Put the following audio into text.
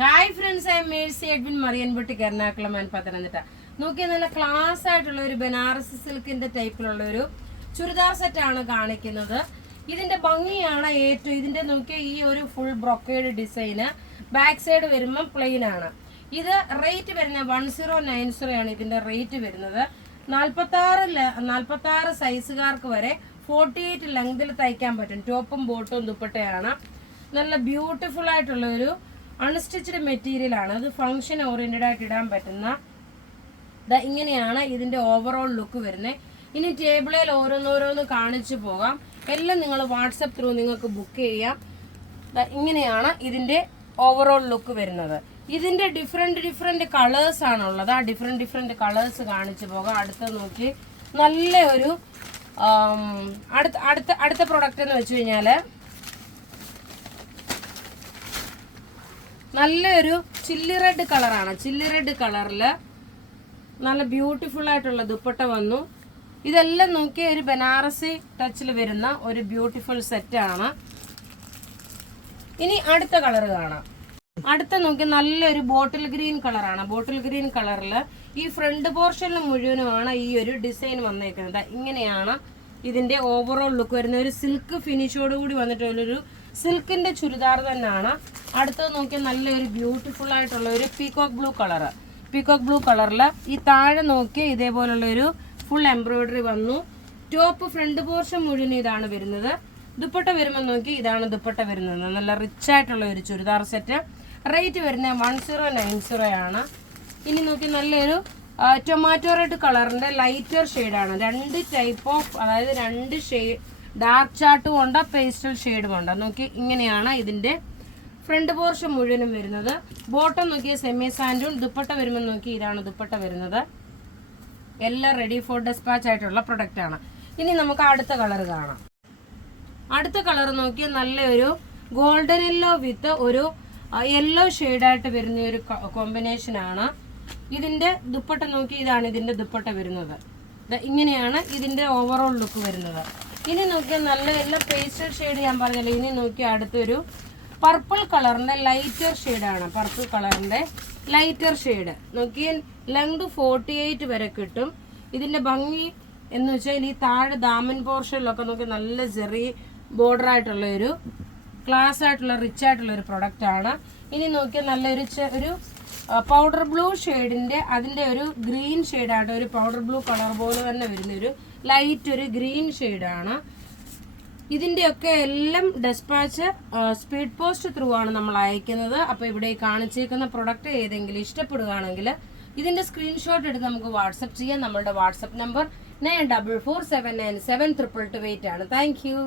Hi friends, I am Mercy Edwin Mariyanpatti Ernakulam and Pathanamthitta. നോക്കിയാൽ നല്ല class ആയിട്ടുള്ള ഒരു ബനാറസി സിൽക്കിന്റെ ടൈപ്പിലുള്ള ഒരു ചുരിദാർ സെറ്റ് ആണ് കാണിക്കുന്നത്. ഇതിന്റെ ഭംഗിയാണ് ഏറ്റവും. ഇതിന്റെ നോക്കിയാൽ ഈ ഒരു ഫുൾ ബ്രൊക്കേഡ് ഡിസൈന് ബാക്ക് സൈഡ് വരുമ്പോൾ പ്ലെയിൻ ആണ്. ഇത് റേറ്റ് വരുന്നത് 1090 ആണ് ഇതിന്റെ റേറ്റ് വരുന്നത്. 46 സൈസുകാർക്ക് വരെ 48 ലെങ്തിൽ തയ്ക്കാൻ പറ്റും. ടോപ്പും ബോട്ടും ദുപ്പട്ടയാണ്. നല്ല ബ്യൂട്ടിഫുൾ ആയിട്ടുള്ള ഒരു അൺസ്റ്റിച്ച്ഡ് മെറ്റീരിയൽ ആണ്. അത് ഫംഗ്ഷൻ ഓറിയന്റഡ് ആയിട്ട് ഇടാൻ പറ്റുന്ന ഇങ്ങനെയാണ് ഇതിന്റെ ഓവറോൾ ലുക്ക് വരുന്നത്. ഇനി ടേബിളിൽ ഓരോന്നോരോന്ന് കാണിച്ചു പോകാം. എല്ലാം നിങ്ങൾ വാട്സപ്പ് ത്രൂ നിങ്ങൾക്ക് ബുക്ക് ചെയ്യാം. ഇങ്ങനെയാണ് ഇതിന്റെ ഓവറോൾ ലുക്ക് വരുന്നത്. ഇതിന്റെ ഡിഫറെന്റ് കളേഴ്സ് ആണുള്ളത്. ആ ഡിഫറെന്റ് കളേഴ്സ് കാണിച്ചു പോകാം. അടുത്ത നോക്കി നല്ല ഒരു അടുത്ത പ്രൊഡക്റ്റ് എന്ന് വെച്ച് കഴിഞ്ഞാല് നല്ലൊരു ചില്ലി റെഡ് കളറാണ്. ചില്ലി റെഡ് കളറിൽ നല്ല ബ്യൂട്ടിഫുൾ ആയിട്ടുള്ള ദുപ്പട്ട വന്നു. ഇതെല്ലാം നോക്കി ഒരു ബനാറസി ടച്ചിൽ വരുന്ന ഒരു ബ്യൂട്ടിഫുൾ സെറ്റാണ്. ഇനി അടുത്ത കളർ കാണാം. അടുത്ത നോക്കി നല്ലൊരു ബോട്ടിൽ ഗ്രീൻ കളറാണ്. ബോട്ടിൽ ഗ്രീൻ കളറിൽ ഈ ഫ്രണ്ട് പോർഷനിൽ മുഴുവനുമാണ് ഈ ഒരു ഡിസൈൻ വന്നേക്കുന്നത്. ഇങ്ങനെയാണ് ഇതിന്റെ ഓവറോൾ ലുക്ക് വരുന്നത്. ഒരു സിൽക്ക് ഫിനിഷോട് കൂടി വന്നിട്ടുള്ളൊരു സിൽക്കിന്റെ ചുരിദാർ തന്നെയാണ്. അടുത്തത് നോക്കിയാൽ നല്ലൊരു ബ്യൂട്ടിഫുൾ ആയിട്ടുള്ള ഒരു peacock blue colour. Peacock blue കളറിൽ ഈ താഴെ നോക്കിയാൽ ഇതേപോലുള്ള ഒരു ഫുൾ എംബ്രോയിഡറി വന്നു. ടോപ്പ് ഫ്രണ്ട് പോർഷൻ മുഴുവൻ ഇതാണ് വരുന്നത്. ദുപ്പട്ട വരുമ്പോൾ നോക്കി ഇതാണ് ദുപ്പട്ട വരുന്നത്. നല്ല റിച്ച് ആയിട്ടുള്ള ഒരു ചുരിദാർ സെറ്റ്. റേറ്റ് വരുന്നത് 1090 ആണ്. ഇനി നോക്കി നല്ലൊരു ടൊമാറ്റോ റെഡ് കളറിന്റെ ലൈറ്റർ ഷെയ്ഡാണ്. രണ്ട് ടൈപ്പ് ഓഫ്, അതായത് രണ്ട് ഷെയ്ഡ്, ഡാർക്ക് ചാർട്ടും ഉണ്ട്, പേസ്റ്റൽ ഷെയ്ഡും ഉണ്ട്. നോക്കി ഇങ്ങനെയാണ് ഇതിന്റെ ഫ്രണ്ട് പോർഷൻ മുഴുവനും വരുന്നത്. ബോട്ടം നോക്കിയ സെമി സാൻഡും. ദുപ്പട്ട വരുമ്പോൾ നോക്കി ഇതാണ് ദുപ്പട്ട വരുന്നത്. എല്ലാം റെഡി ഫോർ ഡെസ്പാച്ച് ആയിട്ടുള്ള പ്രൊഡക്റ്റ് ആണ്. ഇനി നമുക്ക് അടുത്ത കളർ കാണാം. അടുത്ത കളർ നോക്കിയാൽ നല്ലൊരു ഗോൾഡൻ യെല്ലോ വിത്ത് ഒരു യെല്ലോ ഷെയ്ഡായിട്ട് വരുന്ന ഒരു കോമ്പിനേഷൻ ആണ്. ഇതിന്റെ ദുപ്പട്ട നോക്കി ഇതാണ് ഇതിന്റെ ദുപ്പട്ട വരുന്നത്. ഇങ്ങനെയാണ് ഇതിന്റെ ഓവറോൾ ലുക്ക് വരുന്നത്. ഇനി നോക്കിയാൽ നല്ല എല്ലാം പേസ്റ്റൽ ഷെയ്ഡ് ഞാൻ പറഞ്ഞല്ലോ. ഇനി നോക്കിയാൽ അടുത്തൊരു പർപ്പിൾ കളറിന്റെ ലൈറ്റർ ഷെയ്ഡാണ്. പർപ്പിൾ കളറിന്റെ ലൈറ്റർ ഷെയ്ഡ് നോക്കിയാൽ ലെങ്ത് 48 വരെ കിട്ടും. ഇതിന്റെ ഭംഗി എന്ന് വെച്ചാൽ ഈ താഴെ ദാമൻ പോർഷനിലൊക്കെ നോക്കി നല്ല ചെറിയ ബോർഡർ ആയിട്ടുള്ള ഒരു ക്ലാസ് ആയിട്ടുള്ള റിച്ച് ആയിട്ടുള്ള ഒരു പ്രൊഡക്റ്റ് ആണ്. ഇനി നോക്കിയാൽ നല്ലൊരു ഒരു പൗഡർ ബ്ലൂ ഷെയ്ഡിന്റെ അതിന്റെ ഒരു ഗ്രീൻ ഷെയ്ഡായിട്ട് ഒരു പൗഡർ ബ്ലൂ കളർ പോലെ തന്നെ വരുന്ന ഒരു ലൈറ്റ് ഒരു ഗ്രീൻ ഷെയ്ഡാണ്. ഇതിന്റെയൊക്കെ എല്ലാം ഡെസ്പാച്ച് സ്പീഡ് പോസ്റ്റ് ത്രൂ ആണ് നമ്മൾ അയക്കുന്നത്. അപ്പോൾ ഇവിടെ കാണിച്ചേക്കുന്ന പ്രൊഡക്റ്റ് ഏതെങ്കിലും ഇഷ്ടപ്പെടുകയാണെങ്കിൽ ഇതിന്റെ സ്ക്രീൻഷോട്ട് എടുത്ത് നമുക്ക് വാട്സപ്പ് ചെയ്യാം. നമ്മളുടെ വാട്സപ്പ് നമ്പർ 9447972228 ആണ്. Thank you.